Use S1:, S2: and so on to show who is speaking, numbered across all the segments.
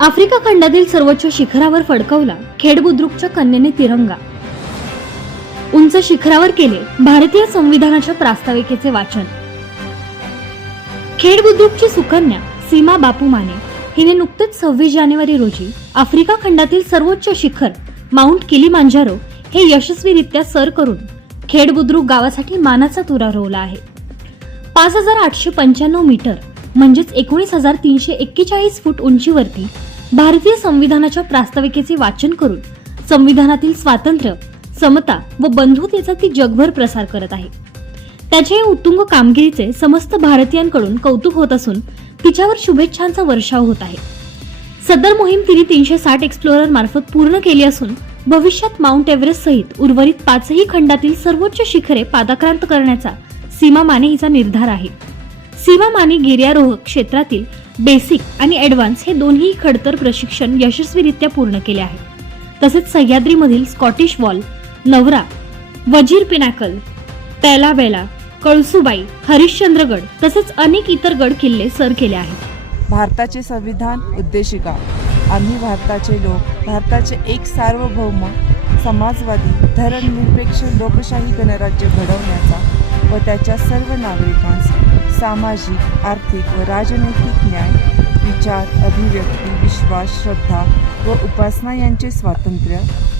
S1: Africa खंडातील सर्वोच्च शिखरावर फडकवला खेड बुद्रुकच्या कन्येने तिरंगा. उंच शिखरावर केले भारतीय संविधानाच्या प्रास्ताविकेचे वाचन. खेड बुद्रुकची सुकन्या सीमा बापू माने हिने नुकतेच सव्वीस जानेवारी रोजी आफ्रिका खंडातील सर्वोच्च शिखर माउंट किलीमांजारो हे यशस्वीरित्या सर करून खेड बुद्रुक गावासाठी मानाचा तुरा रोवला आहे. पाच हजार आठशे पंच्याण्णव मीटर म्हणजेच एकोणीस हजार तीनशे एक्केचाळीस फूट उंचीवरती भारतीय संविधानाच्या प्रास्ताविकेचे वाचन करून संविधानातील स्वातंत्र्य समता व बंधुतेचा ती जगभर प्रसार करत आहे. त्याच्या या उत्तुंग कामगिरीचे समस्त भारतीयांकडून कौतुक होत असून तिच्यावर शुभेच्छांचा वर्षाव होत आहे. सदर मोहीम तिने तीनशे साठ एक्सप्लोरर मार्फत पूर्ण केली असून भविष्यात माउंट एव्हरेस्ट सहित उर्वरित पाचही खंडातील सर्वोच्च शिखरे पादाक्रांत करण्याचा सीमा माने हिचा निर्धार आहे. सीमा माने गिर्यारोहक क्षेत्रातील बेसिक आणि ॲडव्हान्स हे दोन्ही खडतर प्रशिक्षण यशस्वीरित्या पूर्ण केले आहे. तसेच सह्याद्रीमधील Scottish wall Navra Wazir pinnacle Tailbaila Kalsubai Harishchandragad तसेच अनेक इतर गड किल्ले सर केले आहेत.
S2: भारताचे संविधान उद्देशिका आम्ही भारताचे लोक भारताचे एक सार्वभौम समाजवादी धरणनिरपेक्ष लोकशाही गणराज्य घडवण्याचा व त्याच्या सर्व नागरिकांस सामाजिक आर्थिक व राजनैतिक न्याय विचार अभिव्यक्ती विश्वास श्रद्धा व उपासना यांचे स्वातंत्र्य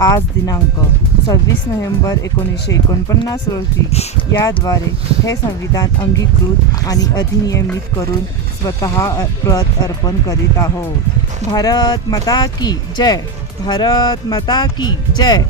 S2: आज दिनांक सव्वीस नोव्हेंबर एकोणीसशे एकोणपन्नास रोजी याद्वारे हे संविधान अंगीकृत आणि अधिनियमित करून स्वतः प्रत अर्पण करीत आहोत. भारत माता की जय! भारत माता की जय!